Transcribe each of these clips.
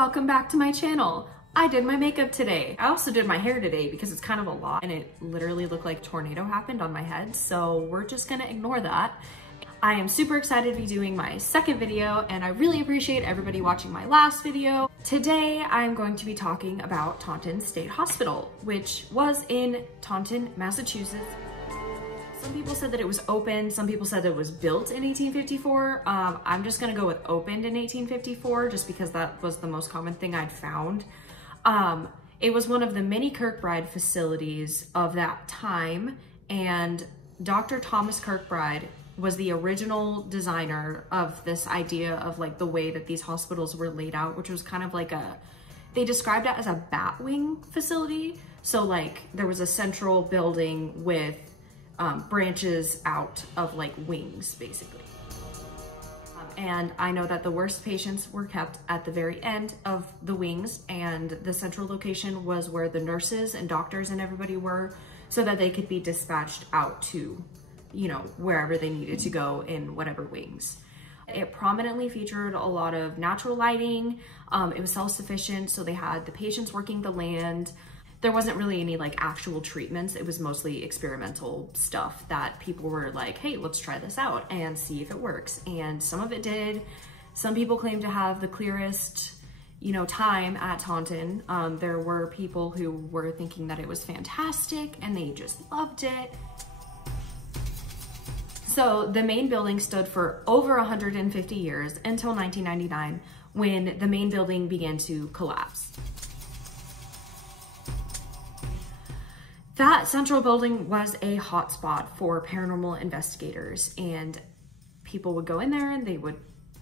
Welcome back to my channel. I did my makeup today. I also did my hair today because it's kind of a lot and it literally looked like a tornado happened on my head, so we're just gonna ignore that. I am super excited to be doing my second video and I really appreciate everybody watching my last video. Today I'm going to be talking about Taunton State Hospital, which was in Taunton, Massachusetts. Some people said that it was opened, some people said that it was built in 1854. I'm just gonna go with opened in 1854 just because that was the most common thing I'd found. It was one of the many Kirkbride facilities of that time, and Dr. Thomas Kirkbride was the original designer of this idea of like the way that these hospitals were laid out, which was kind of like they described it as a bat wing facility. So like there was a central building with branches out of like wings, basically. And I know that the worst patients were kept at the very end of the wings, and the central location was where the nurses and doctors and everybody were, so that they could be dispatched out to, you know, wherever they needed to go in whatever wings. It prominently featured a lot of natural lighting. It was self-sufficient, so they had the patients working the land. There wasn't really any like actual treatments. It was mostly experimental stuff that people were like, hey, let's try this out and see if it works. And some of it did. Some people claim to have the clearest, you know, time at Taunton. There were people who were thinking that it was fantastic and they just loved it. So the main building stood for over 150 years until 1999, when the main building began to collapse. That central building was a hotspot for paranormal investigators, and people would go in there and they would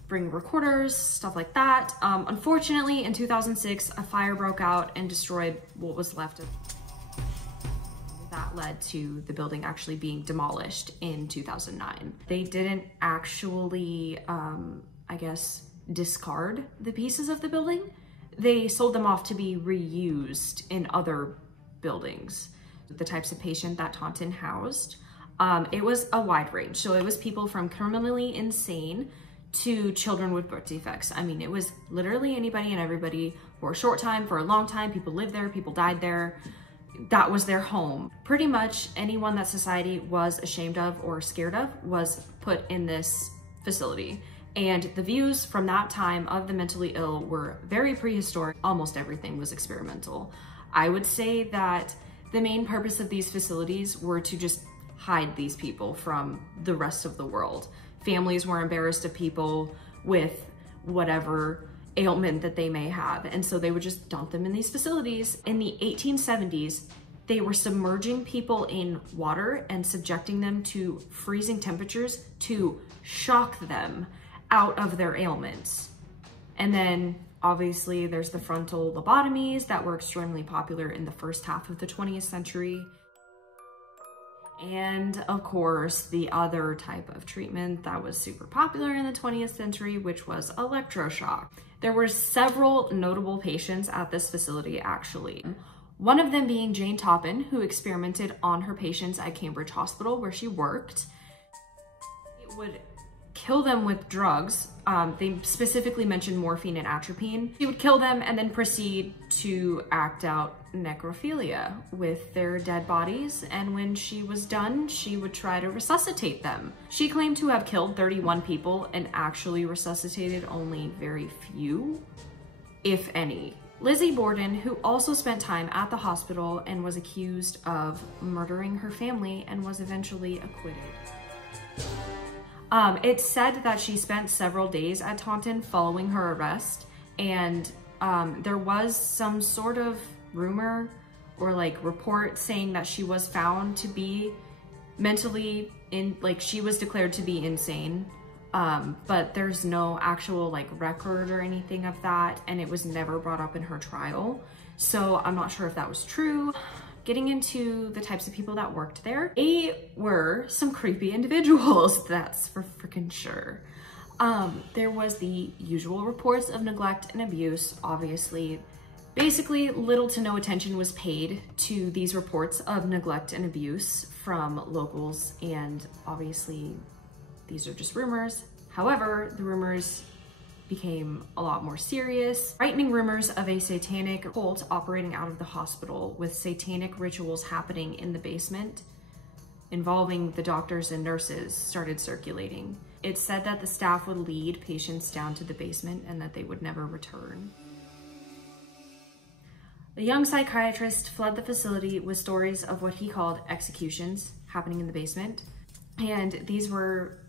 bring recorders, stuff like that. Unfortunately, in 2006, a fire broke out and destroyed what was left of it. That led to the building actually being demolished in 2009. They didn't actually, I guess, discard the pieces of the building. They sold them off to be reused in other buildings. The types of patient that Taunton housed, it was a wide range. So it was people from criminally insane to children with birth defects. I mean, it was literally anybody and everybody for a short time, for a long time. People lived there, people died there. That was their home. Pretty much anyone that society was ashamed of or scared of was put in this facility. And the views from that time of the mentally ill were very prehistoric. Almost everything was experimental. I would say that the main purpose of these facilities were to just hide these people from the rest of the world. Families were embarrassed of people with whatever ailment that they may have, and so they would just dump them in these facilities. In the 1870s, they were submerging people in water and subjecting them to freezing temperatures to shock them out of their ailments. And then obviously there's the frontal lobotomies that were extremely popular in the first half of the 20th century. And of course, the other type of treatment that was super popular in the 20th century, which was electroshock. There were several notable patients at this facility, actually. One of them being Jane Taunton, who experimented on her patients at Cambridge Hospital, where she worked. It would kill them with drugs. They specifically mentioned morphine and atropine. She would kill them and then proceed to act out necrophilia with their dead bodies. And when she was done, she would try to resuscitate them. She claimed to have killed 31 people and actually resuscitated only very few, if any. Lizzie Borden, who also spent time at the hospital and was accused of murdering her family and was eventually acquitted. It's said that she spent several days at Taunton following her arrest, and there was some sort of rumor or like report saying that she was found to be mentally she was declared to be insane, but there's no actual like record or anything of that, and it was never brought up in her trial. So I'm not sure if that was true. Getting into the types of people that worked there, they were some creepy individuals, that's for freaking sure. There was the usual reports of neglect and abuse, obviously. Basically, little to no attention was paid to these reports of neglect and abuse from locals, and obviously these are just rumors. However, the rumors became a lot more serious. Frightening rumors of a satanic cult operating out of the hospital with satanic rituals happening in the basement involving the doctors and nurses started circulating. It said that the staff would lead patients down to the basement and that they would never return. The young psychiatrist fled the facility with stories of what he called executions happening in the basement. And these were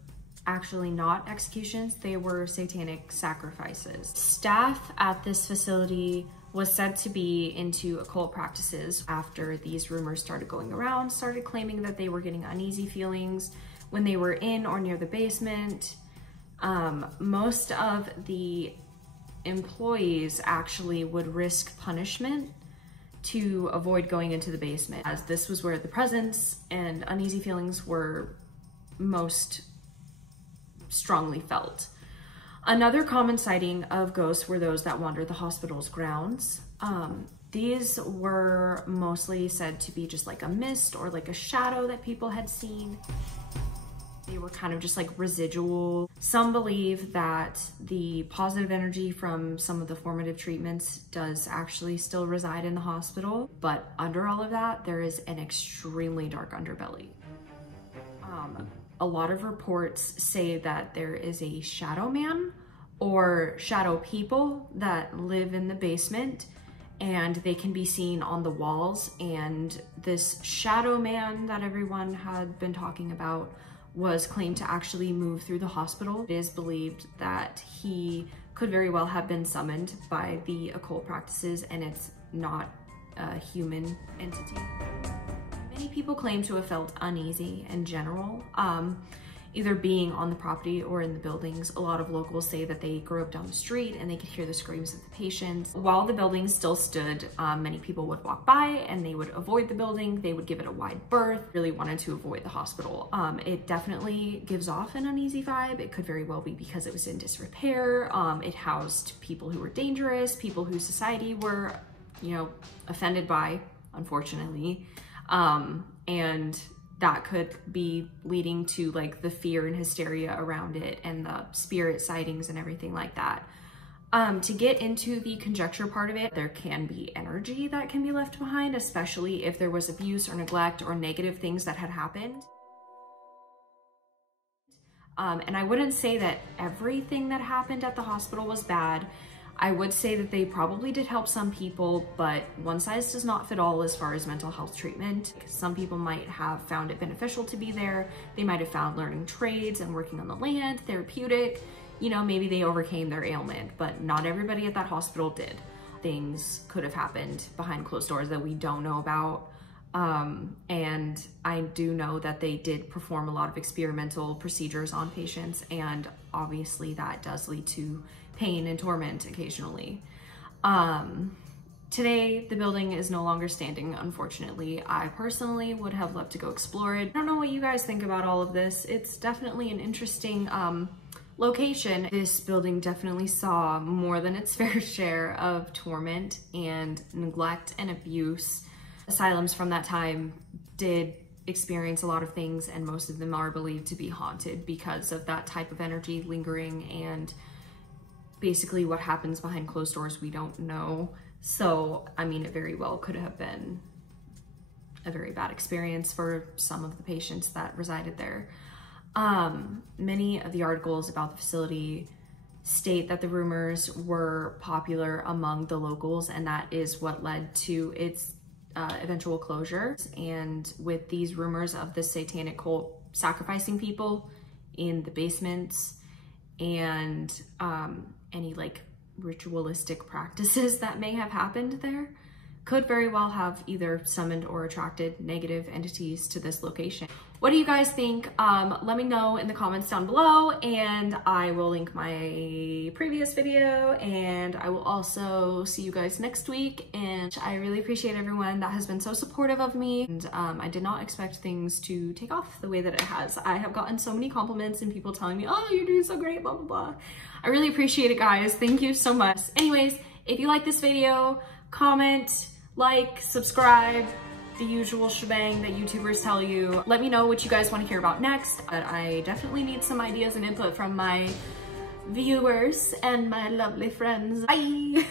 actually not executions, they were satanic sacrifices. Staff at this facility was said to be into occult practices after these rumors started going around, started claiming that they were getting uneasy feelings when they were in or near the basement. Most of the employees actually would risk punishment to avoid going into the basement, as this was where the presence and uneasy feelings were most strongly felt. Another common sighting of ghosts were those that wandered the hospital's grounds. These were mostly said to be just like a mist or like a shadow that people had seen. They were kind of just like residual. Some believe that the positive energy from some of the formative treatments does actually still reside in the hospital, but under all of that, there is an extremely dark underbelly. A lot of reports say that there is a shadow man or shadow people that live in the basement, and they can be seen on the walls. And this shadow man that everyone had been talking about was claimed to actually move through the hospital. It is believed that he could very well have been summoned by the occult practices, and it's not a human entity. Many people claim to have felt uneasy in general, either being on the property or in the buildings. A lot of locals say that they grew up down the street and they could hear the screams of the patients. While the building still stood, many people would walk by and they would avoid the building. They would give it a wide berth, really wanted to avoid the hospital. It definitely gives off an uneasy vibe. It could very well be because it was in disrepair. It housed people who were dangerous, people whose society were, you know, offended by, unfortunately. And that could be leading to like the fear and hysteria around it and the spirit sightings and everything like that. To get into the conjecture part of it, there can be energy that can be left behind, especially if there was abuse or neglect or negative things that had happened. And I wouldn't say that everything that happened at the hospital was bad. I would say that they probably did help some people, but one size does not fit all as far as mental health treatment. Some people might have found it beneficial to be there. They might have found learning trades and working on the land therapeutic. You know, maybe they overcame their ailment, but not everybody at that hospital did. Things could have happened behind closed doors that we don't know about. And I do know that they did perform a lot of experimental procedures on patients, and obviously that does lead to pain and torment occasionally. Today, the building is no longer standing, unfortunately. I personally would have loved to go explore it. I don't know what you guys think about all of this. It's definitely an interesting location. This building definitely saw more than its fair share of torment and neglect and abuse. Asylums from that time did experience a lot of things, and most of them are believed to be haunted because of that type of energy lingering, and basically what happens behind closed doors we don't know. So I mean, it very well could have been a very bad experience for some of the patients that resided there. Many of the articles about the facility state that the rumors were popular among the locals, and that is what led to its eventual closure. And with these rumors of the satanic cult sacrificing people in the basements and any like ritualistic practices that may have happened there, could very well have either summoned or attracted negative entities to this location. What do you guys think? Let me know in the comments down below, and I will link my previous video, and I will also see you guys next week. And I really appreciate everyone that has been so supportive of me, and I did not expect things to take off the way that it has. I have gotten so many compliments and people telling me, oh, you're doing so great, blah, blah, blah. I really appreciate it, guys. Thank you so much. Anyways, if you like this video, comment, like, subscribe, the usual shebang that YouTubers tell you. Let me know what you guys want to hear about next, but I definitely need some ideas and input from my viewers and my lovely friends. Bye!